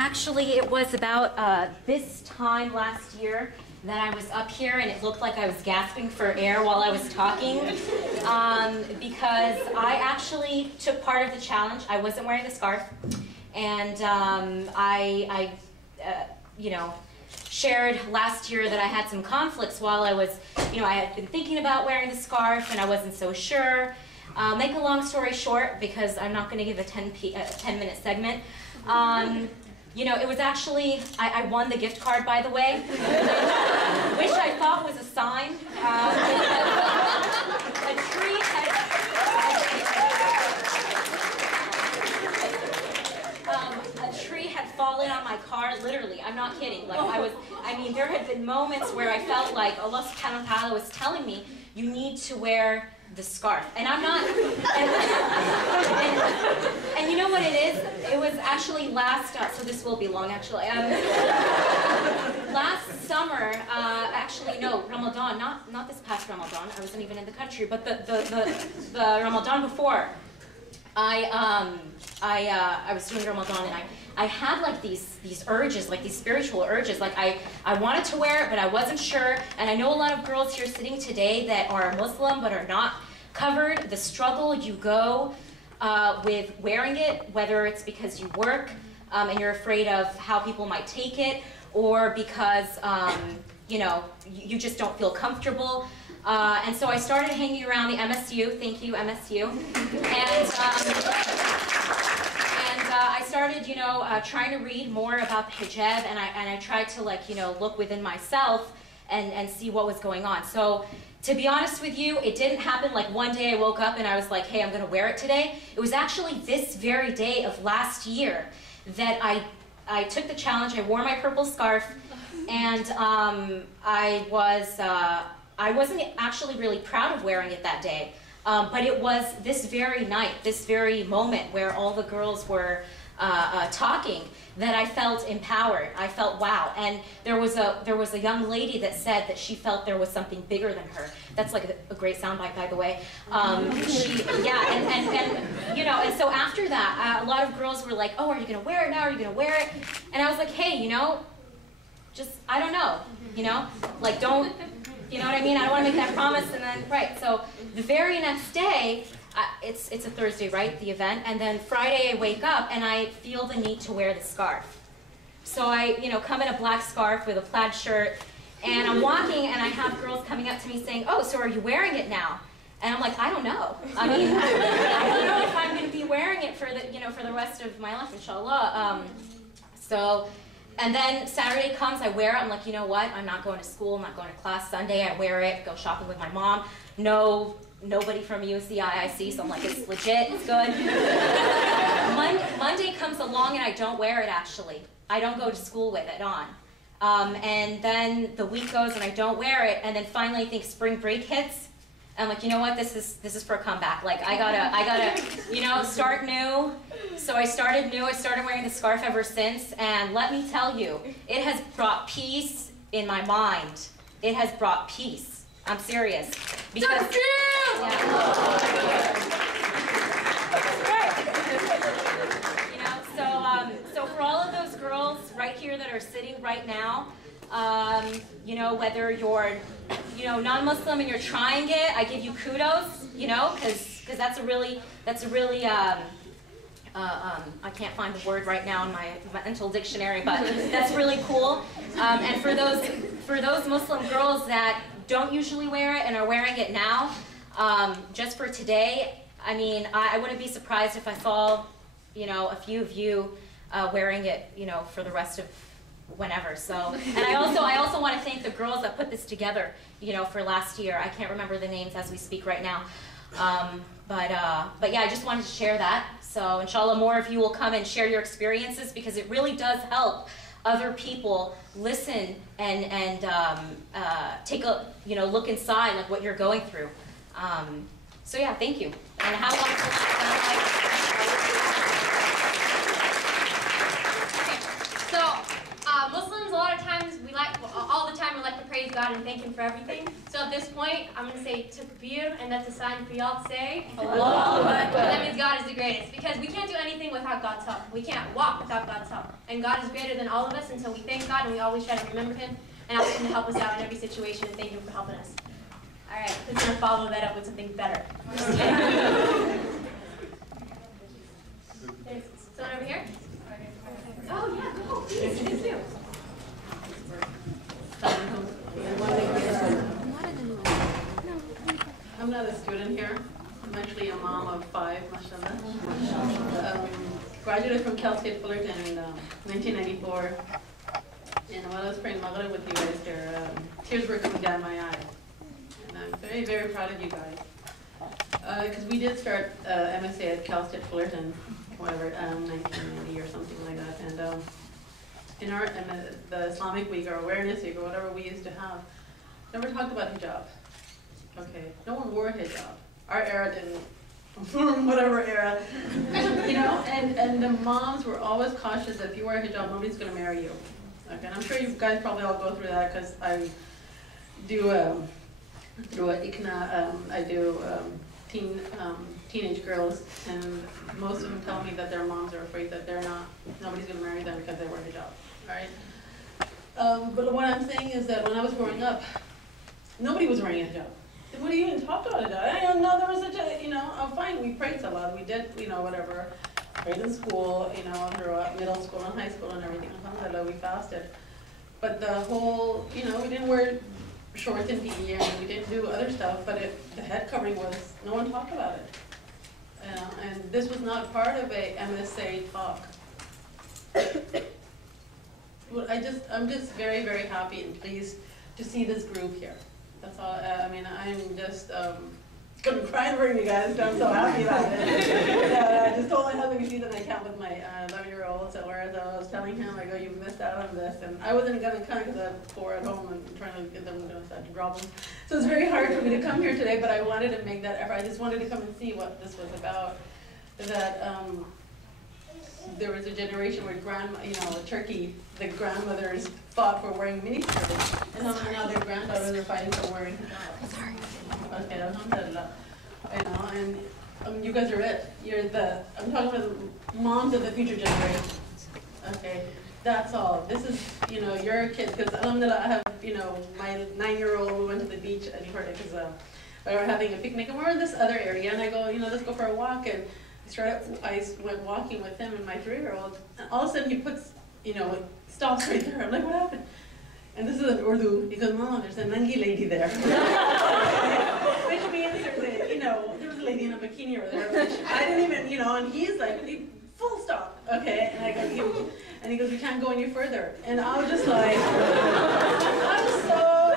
Actually, it was about this time last year that I was up here and it looked like I was gasping for air while I was talking because I actually took part of the challenge. I wasn't wearing the scarf, and you know, shared last year that I had some conflicts while I was, you know, I had been thinking about wearing the scarf and I wasn't so sure. Make a long story short, because I'm not going to give a 10-minute segment. You know, it was actually, I won the gift card, by the way, which I thought was a sign. A tree had fallen on my car, literally, I'm not kidding. Like, I mean, there had been moments where I felt like Allah subhanahu wa ta'ala was telling me, you need to wear the scarf. And I'm not, and you know what it is? It was actually last, so this will be long actually. Last summer, actually no, Ramadan, not this past Ramadan, I wasn't even in the country, but the Ramadan before, I was doing Ramadan and I had like these urges, like these spiritual urges, like I wanted to wear it but I wasn't sure, and I know a lot of girls here sitting today that are Muslim but are not covered, the struggle you go with wearing it, whether it's because you work and you're afraid of how people might take it, or because you know, you just don't feel comfortable. And so I started hanging around the MSU, thank you MSU, and I started, you know, trying to read more about the hijab, and I tried to, like, you know, look within myself and see what was going on. So to be honest with you, it didn't happen like one day I woke up and I was like, hey, I'm going to wear it today. It was actually this very day of last year that I took the challenge. I wore my purple scarf, and I wasn't actually really proud of wearing it that day. But it was this very night, this very moment where all the girls were talking, that I felt empowered. I felt wow. And there was a young lady that said that she felt there was something bigger than her. That's like a great soundbite, by the way. Yeah, and you know, and so after that, a lot of girls were like, oh, are you gonna wear it now? Are you gonna wear it? And I was like, hey, you know, just, I don't know, you know, like, don't. You know what I mean? I don't want to make that promise and then, right. So the very next day, it's a Thursday, right, the event, and then Friday I wake up and I feel the need to wear the scarf. So I, you know, come in a black scarf with a plaid shirt, and I'm walking and I have girls coming up to me saying, oh, so are you wearing it now? And I'm like, I don't know. I mean, I don't know if I'm going to be wearing it for the, you know, for the rest of my life, inshallah. And then Saturday comes, I wear it, I'm like, you know what, I'm not going to school, I'm not going to class. Sunday I wear it, go shopping with my mom. Nobody from UCI I see, so I'm like, it's legit, it's good. Monday comes along and I don't wear it actually. I don't go to school with it on. And then the week goes and I don't wear it, and then finally I think spring break hits. I'm like, you know what, this is for a comeback. Like, I gotta, you know, start new. So I started new, I started wearing the scarf ever since, and let me tell you, it has brought peace in my mind. It has brought peace. I'm serious. Because, yeah. You know, so for all of those girls right here that are sitting right now, you know, whether you're, you know, non-Muslim and you're trying it, I give you kudos, you know, because that's a really, I can't find the word right now in my mental dictionary, but that's really cool. And for those Muslim girls that don't usually wear it and are wearing it now, just for today, I mean, I wouldn't be surprised if I saw, you know, a few of you wearing it, you know, for the rest of whenever. So, and I also want to thank the girls that put this together, you know, for last year. I can't remember the names as we speak right now. But yeah, I just wanted to share that. So inshallah, more of you will come and share your experiences, because it really does help other people listen and take a, you know, look inside, like what you're going through. So yeah, thank you. And have a wonderful night. So Muslims, a lot of times, all the time we like to pray praise God and thank Him for everything. So at this point, I'm going to say Takbir, and that's a sign for y'all to say Allahu Akbar. That means God is the greatest, because we can't do anything without God's help. We can't walk without God's help. And God is greater than all of us, and so we thank God, and we always try to remember Him and ask Him to help us out in every situation, and thank Him for helping us. All right, who's going to follow that up with something better? There's someone over here? Oh, yeah, go. Please, please do. I'm not a student here. I'm actually a mom of 5, mashallah. Graduated from Cal State Fullerton in 1994. And while I was praying Maghrib with you guys here, tears were coming down my eyes. And I'm very, very proud of you guys. Because we did start MSA at Cal State Fullerton, whatever, 1990 or something like that. And in our the Islamic Week or Awareness Week or whatever we used to have, never talked about hijab. Okay, no one wore hijab. Our era didn't, whatever era, you know. And the moms were always cautious that if you wear a hijab, nobody's going to marry you. Okay, and I'm sure you guys probably all go through that because I do through ICNA, I do teenage girls, and most of them tell me that their moms are afraid that nobody's going to marry them because they wear hijab, right? But what I'm saying is that when I was growing up, nobody was wearing a hijab. What do you even talk about hijab? I don't know there was such a, you know, oh fine, we prayed a lot, we did, you know, whatever, prayed in school, you know, throughout middle school and high school and everything, alhamdulillah, we fasted. But the whole, you know, we didn't wear shorts in PE and we didn't do other stuff, but the head covering was, no one talked about it. And this was not part of a MSA talk. I'm just very, very happy and pleased to see this group here. That's all. I mean, I'm just gonna cry for you guys. I'm so happy about it. I just told my husband you see that I count with my 11-year-old. So whereas I was telling him, I go, you missed out on this, and I wasn't gonna come because I have 4 at home and trying to get them to start to drop them. So it's very hard for me to come here today, but I wanted to make that effort. I just wanted to come and see what this was about. That there was a generation where Turkey, the grandmothers fought for wearing miniskirts, and now their granddaughters are fighting for wearing hijab. Okay, alhamdulillah. I know, and you guys are it. I'm talking about the moms of the future generation. Okay, that's all. This is, you know, your kids, because alhamdulillah, I have, you know, my 9-year-old, we went to the beach, and you heard it, because we were having a picnic, and we're in this other area, and I go, you know, let's go for a walk, and I went walking with him and my 3-year-old, and all of a sudden he puts, you know, stops right there. I'm like, what happened? And this is an Urdu. He goes, Mom, there's a Nangi lady there. Which means you know, there was a lady in a bikini over there. Which I didn't even, you know, and he's like, full stop. Okay, and I go, and he goes, we can't go any further. And I was just like, I was so,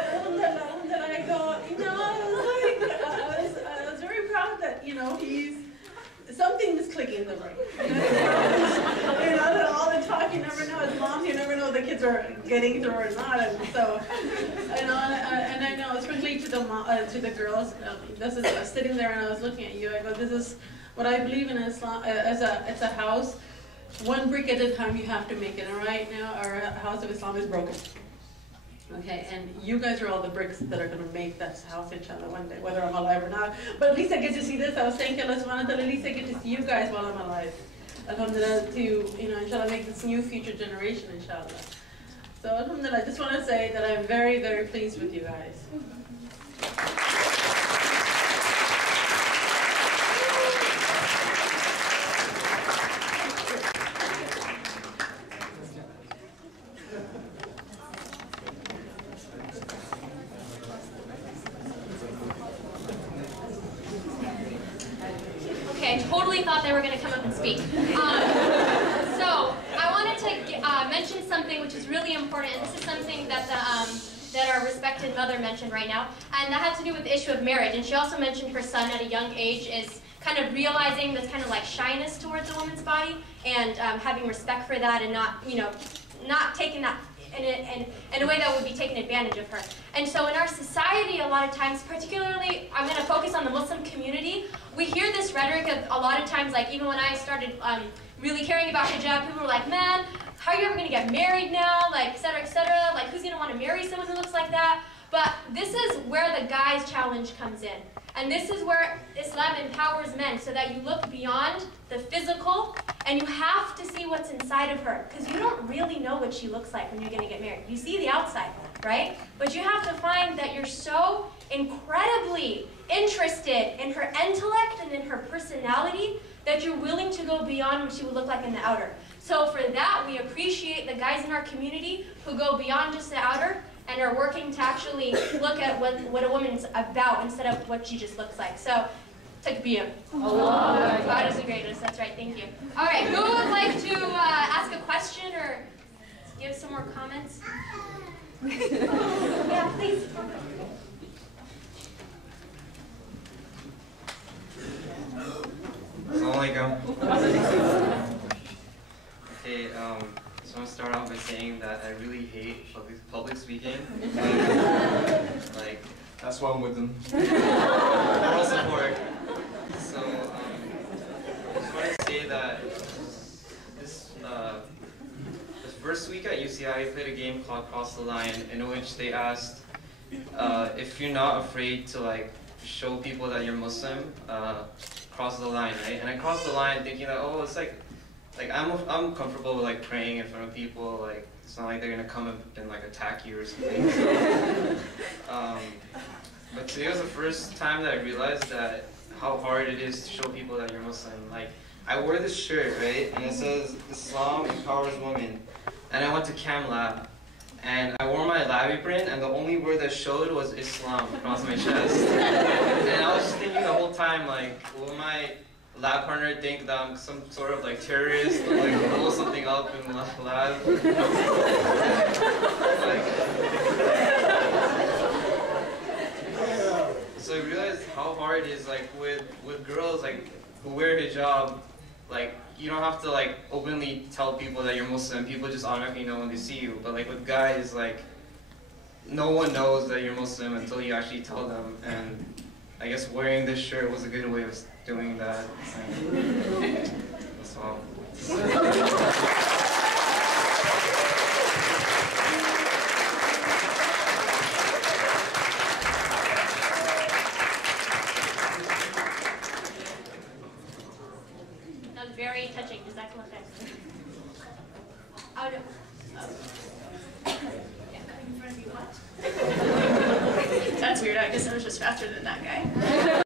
that I go, you know, I was very proud that, you know, something is clicking in the brain. You know, all the talk, you never know. As moms, you never know if the kids are getting through or not. And so, you know, and I know, especially to the girls, this is sitting there and I was looking at you. I go, this is what I believe in Islam. It's a house, one brick at a time. You have to make it. And right now, our house of Islam is broken. Okay, and you guys are all the bricks that are going to make that house, inshallah, one day, whether I'm alive or not. But at least I get to see this. I was thanking Allah subhanahu wa ta'ala, at least I get to see you guys while I'm alive. Alhamdulillah, to, you know, inshallah, make this new future generation, inshallah. So, alhamdulillah, I just want to say that I'm very, very pleased with you guys. Okay, I totally thought they were going to come up and speak. So I wanted to mention something which is really important, and this is something that that our respected mother mentioned right now, and that had to do with the issue of marriage. And she also mentioned her son at a young age is kind of realizing this kind of like shyness towards a woman's body, and having respect for that, and not, you know, not taking that in a way that would be taking advantage of her. And so in our society, a lot of times, particularly, I'm going to focus on the Muslim community, we hear this rhetoric of a lot of times, like even when I started really caring about hijab, people were like, man, how are you ever going to get married now? Like, et cetera, like, who's going to want to marry someone who looks like that? But this is where the guys' challenge comes in. And this is where Islam empowers men so that you look beyond the physical and you have to see what's inside of her. Because you don't really know what she looks like when you're going to get married. You see the outside, right? But you have to find that you're so incredibly interested in her intellect and in her personality that you're willing to go beyond what she would look like in the outer. So for that, we appreciate the guys in our community who go beyond just the outer and are working to actually look at what a woman's about instead of what she just looks like. So, takbir. God is the greatest. That's right. Thank you. All right. Who would like to ask a question or give some more comments? Yeah, please. Assalamualaikum. Okay, so I'm gonna start off by saying that I really hate public speaking. Like, that's why I'm with them. Moral support. So, I just want to say that this first week at UCI, I played a game called Cross the Line, in which they asked if you're not afraid to like show people that you're Muslim, cross the line, right? And I crossed the line thinking that, oh, it's like I'm comfortable with like praying in front of people, like it's not like they're gonna come and like attack you or something. So, but today was the first time that I realized that how hard it is to show people that you're Muslim. Like I wore this shirt, right, and it says Islam empowers women, and I went to Cam Lab. And I wore my lab apron, and the only word that showed was Islam across my chest. And I was just thinking the whole time, like, will my lab partner think that I'm some sort of like terrorist, or like blow something up in the lab? So I realized how hard it is, like, with girls, like, who wear hijab, like, you don't have to like openly tell people that you're Muslim. People just automatically know when they see you. But like with guys, like no one knows that you're Muslim until you actually tell them. And I guess wearing this shirt was a good way of doing that. And that's all. Very touching. Does that come up next? Oh, no. That's weird. I guess I was just faster than that guy.